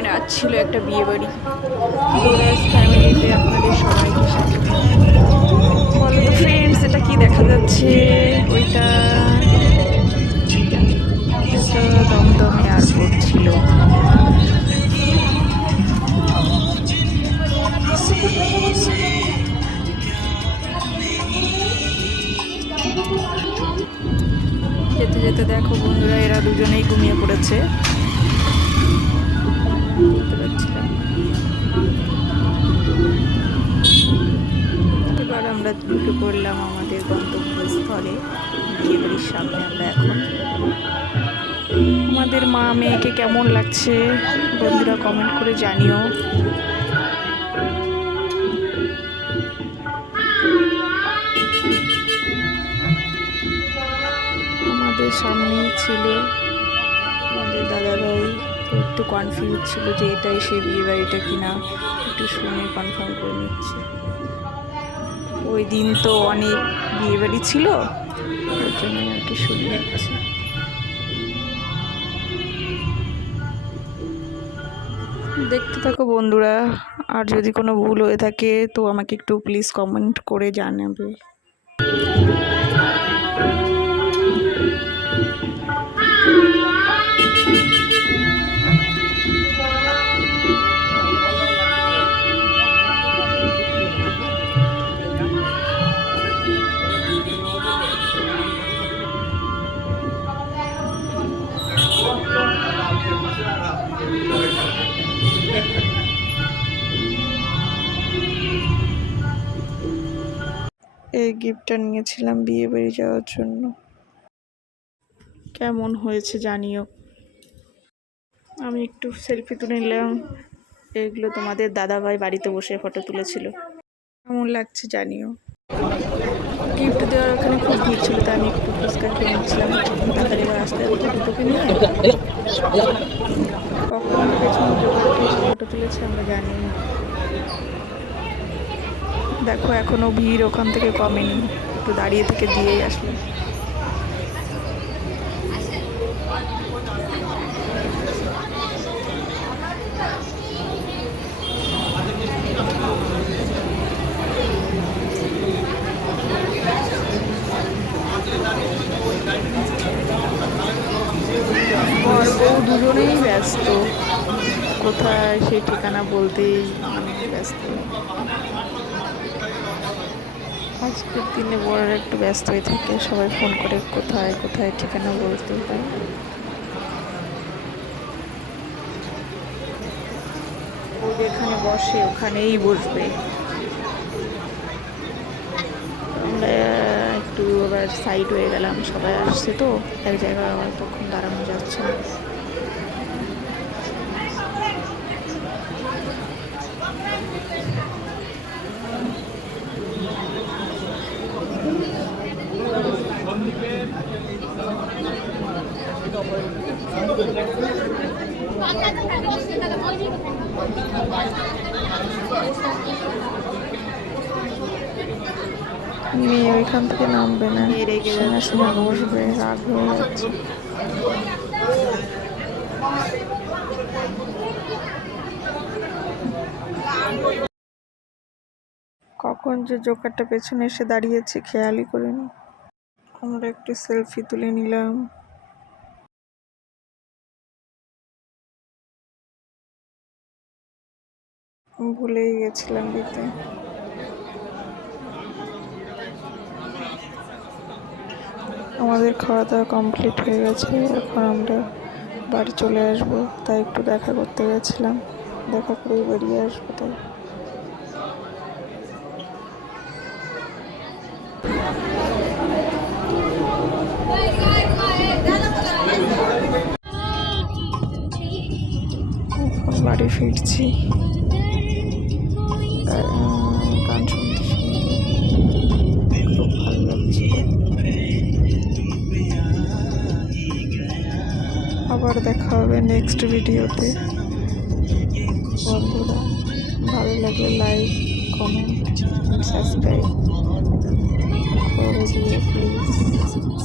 ট্রেনে ছিল একটা বিয়ে বাড়ি। ফ্যামিলিতে আপনাদের সবাইকে স্বাগত। বলো তো ফ্রেন্ডস, এটা কি দেখা যাচ্ছে? ওইটা দমদম এয়ারপোর্ট ছিল। যেতে যেতে দেখো বন্ধুরা, এরা দুজনেই ঘুমিয়ে পড়েছে। বলতে পারছিলাম। এবার আমরা ঢুকে পড়লাম আমাদের গন্তব্যস্থলে, বিয়েবাড়ির সামনে। আমরা এখন আমাদের মা মেয়েকে কেমন লাগছে বন্ধুরা কমেন্ট করে জানিও। আমাদের সামনেই ছিল আমাদের দাদাভাই, তো একটু কনফিউজ ছিল যে এটাই সেই বিয়ে বাড়িটা কিনা, একটু শুনে কনফার্ম করে নিচ্ছে। ওই দিন তো অনেক বিয়ে বাড়ি ছিল, ওই জন্য আর কি শুনে নিচ্ছে। দেখতে থাকো বন্ধুরা, আর যদি কোনো ভুল হয়ে থাকে তো আমাকে একটু প্লিজ কমেন্ট করে জানাবে। এই গিফটটা নিয়েছিলাম বিয়ে বাড়ি যাওয়ার জন্য। কেমন হয়েছে জানিও। আমি একটু সেলফি তুলে নিলাম। এগুলো তোমাদের দাদাভাই বাড়িতে বসে ফটো তুলেছিল। কেমন লাগছে জানিও। গিফট দেওয়ার ওখানে খুব ভিড় ছিল, তাই আমি একটু ফুচকা খেয়ে নিচ্ছিলাম তাড়াতাড়ি আসতে দুটোকে নিয়ে। কখন পেছনে ফটো তুলেছে আমরা জানি। দেখো এখনো ভিড় ওখান থেকে কমেনি, একটু দাঁড়িয়ে থেকে দিয়েই আসলো। দুজনেই ব্যস্ত, কোথায় সেই ঠিকানা বলতেই ব্যস্ত। আজকের দিনে বড়রা একটু ব্যস্ত হয়ে থাকে, সবাই ফোন করে কোথায় কোথায় ঠিকানা বলতে হয়। ও যেখানে বসে ওখানেই বসবে। আমরা একটু আবার সাইড হয়ে গেলাম, সবাই আসছে তো এক জায়গায় অল্পক্ষণ দাঁড়ানো যাচ্ছে না। মেয়ে ওইখান থেকে নামবে না, শোনা শোনা বসবে, রাগ হয়ে যাচ্ছে। কখন যে জোকারটা পেছনে এসে দাঁড়িয়েছে খেয়ালই করিনি। আমরা একটু সেলফি তুলে নিলাম। ভুলেই গেছিলাম দিতে। আমাদের খাওয়া দাওয়া কমপ্লিট হয়ে গেছে, এখন আমরা বাড়ি চলে আসবো, তাই একটু দেখা করতে গেছিলাম, দেখা করেই বেরিয়ে আসবো। তাই বাড়ি ফিরছি গান শুনতে শুনতে, খুব ভালো লাগছে। আবার দেখা হবে নেক্সট ভিডিওতে বন্ধুরা। ভালো লাগলে লাইক, কমেন্ট, সাবস্ক্রাইব করে দিও প্লিজ।